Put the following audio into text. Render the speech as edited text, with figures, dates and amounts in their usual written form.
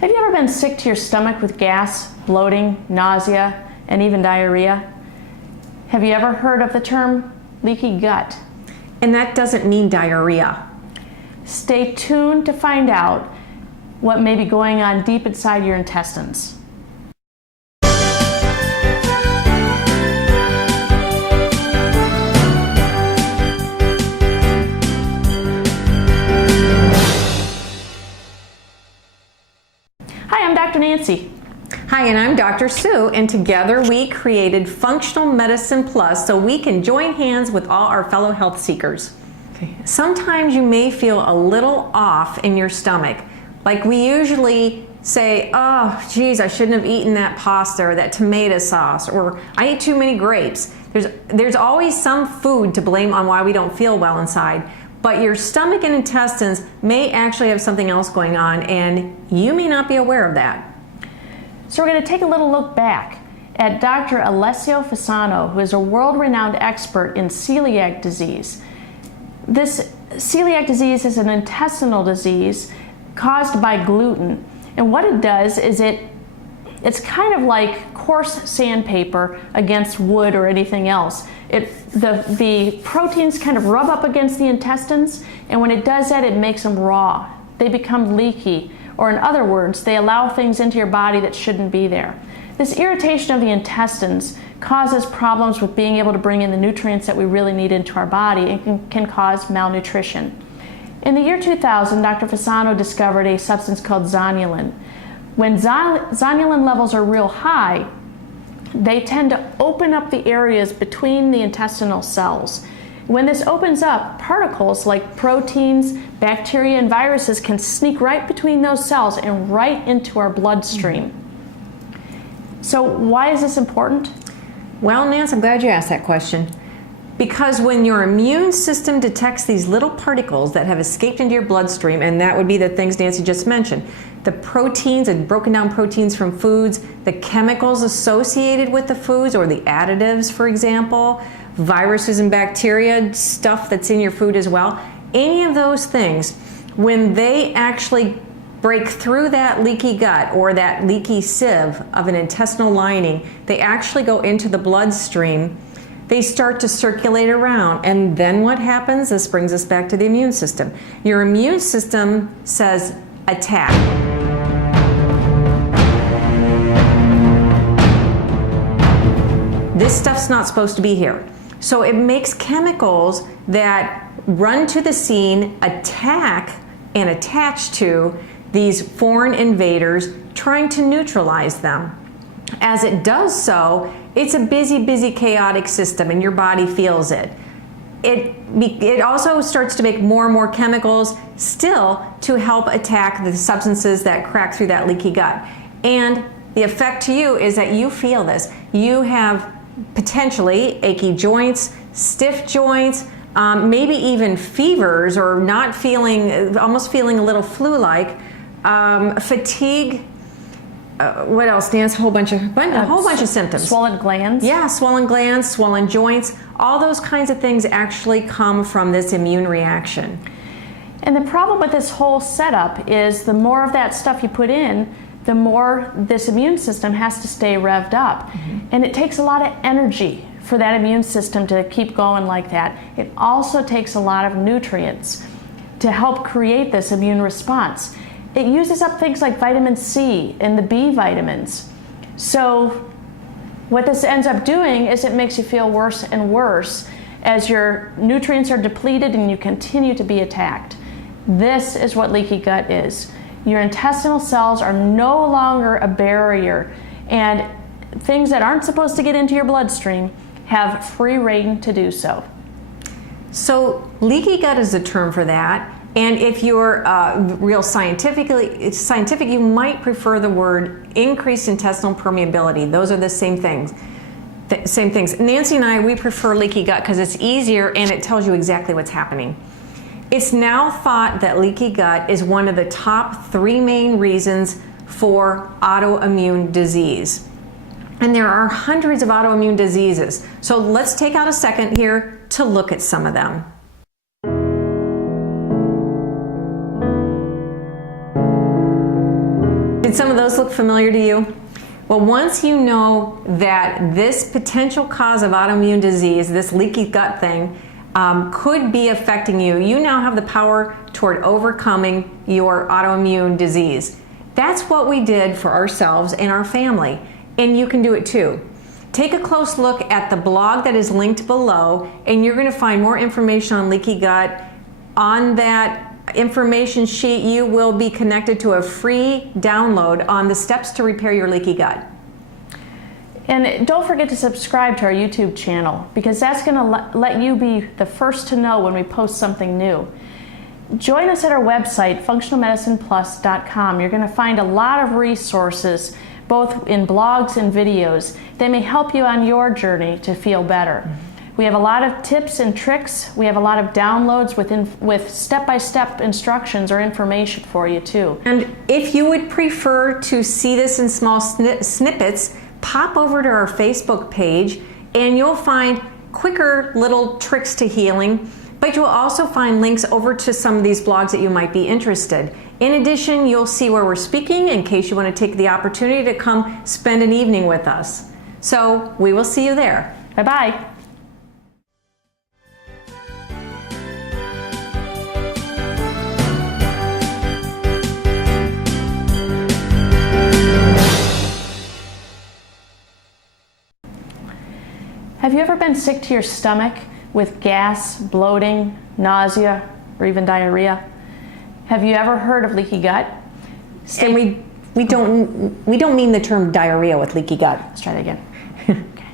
Have you ever been sick to your stomach with gas, bloating, nausea, and even diarrhea? Have you ever heard of the term leaky gut? And that doesn't mean diarrhea. Stay tuned to find out what may be going on deep inside your intestines. Hi, I'm Dr. Nancy. Hi, and I'm Dr. Sue, and together we created Functional Medicine Plus so we can join hands with all our fellow health seekers. Okay. Sometimes you may feel a little off in your stomach. Like we usually say, oh, geez, I shouldn't have eaten that pasta or that tomato sauce, or I ate too many grapes. There's always some food to blame on why we don't feel well inside. But your stomach and intestines may actually have something else going on, and you may not be aware of that. So we're going to take a little look back at Dr. Alessio Fasano, who is a world-renowned expert in celiac disease. This celiac disease is an intestinal disease caused by gluten. And what it does is it's kind of like coarse sandpaper against wood or anything else. The proteins kind of rub up against the intestines, and when it does that, it makes them raw. They become leaky, or in other words, they allow things into your body that shouldn't be there. This irritation of the intestines causes problems with being able to bring in the nutrients that we really need into our body and can cause malnutrition. In the year 2000, Dr. Fasano discovered a substance called zonulin. When zonulin levels are real high, they tend to open up the areas between the intestinal cells. When this opens up, particles like proteins, bacteria, and viruses can sneak right between those cells and right into our bloodstream. So why is this important? Well, Nance, I'm glad you asked that question. Because when your immune system detects these little particles that have escaped into your bloodstream, and that would be the things Nancy just mentioned, the proteins and broken down proteins from foods, the chemicals associated with the foods, or the additives, for example, viruses and bacteria, stuff that's in your food as well, any of those things, when they actually break through that leaky gut or that leaky sieve of an intestinal lining, they actually go into the bloodstream. They start to circulate around, and then what happens? This brings us back to the immune system. Your immune system says attack. This stuff's not supposed to be here. So it makes chemicals that run to the scene, attack and attach to these foreign invaders, trying to neutralize them. As it does so, it's a busy, chaotic system, and your body feels it. It also starts to make more and more chemicals still to help attack the substances that crack through that leaky gut. And the effect to you is that you feel this. You have potentially achy joints, stiff joints, maybe even fevers, or not feeling, almost feeling a little flu-like, fatigue. What else, Nancy? A whole bunch of symptoms. Swollen glands? Yeah, swollen glands, swollen joints, all those kinds of things actually come from this immune reaction. And the problem with this whole setup is the more of that stuff you put in, the more this immune system has to stay revved up. And it takes a lot of energy for that immune system to keep going like that. It also takes a lot of nutrients to help create this immune response. It uses up things like vitamin C and the B vitamins. So what this ends up doing is it makes you feel worse and worse as your nutrients are depleted and you continue to be attacked. This is what leaky gut is. Your intestinal cells are no longer a barrier, and things that aren't supposed to get into your bloodstream have free reign to do so. So leaky gut is the term for that. And if you're real scientific, you might prefer the word increased intestinal permeability. Those are the same things. Nancy and I, we prefer leaky gut because it's easier and it tells you exactly what's happening. It's now thought that leaky gut is one of the top 3 main reasons for autoimmune disease. And there are hundreds of autoimmune diseases. So let's take out a second here to look at some of them. Did some of those look familiar to you? Well, once you know that this potential cause of autoimmune disease, this leaky gut thing, could be affecting you, you now have the power toward overcoming your autoimmune disease. That's what we did for ourselves and our family, and you can do it too. Take a close look at the blog that is linked below, and you're going to find more information on leaky gut. On that information sheet, you will be connected to a free download on the steps to repair your leaky gut. And don't forget to subscribe to our YouTube channel, because that's going to let you be the first to know when we post something new. Join us at our website, functionalmedicineplus.com. You're going to find a lot of resources, both in blogs and videos, that may help you on your journey to feel better. We have a lot of tips and tricks. We have a lot of downloads with step-by-step instructions or information for you too. And if you would prefer to see this in small snippets, pop over to our Facebook page and you'll find quicker little tricks to healing, but you'll also find links over to some of these blogs that you might be interested. In addition, you'll see where we're speaking in case you want to take the opportunity to come spend an evening with us. So we will see you there. Bye-bye. Have you ever been sick to your stomach with gas, bloating, nausea, or even diarrhea? Have you ever heard of leaky gut? And we don't mean the term diarrhea with leaky gut. Let's try that again. Okay.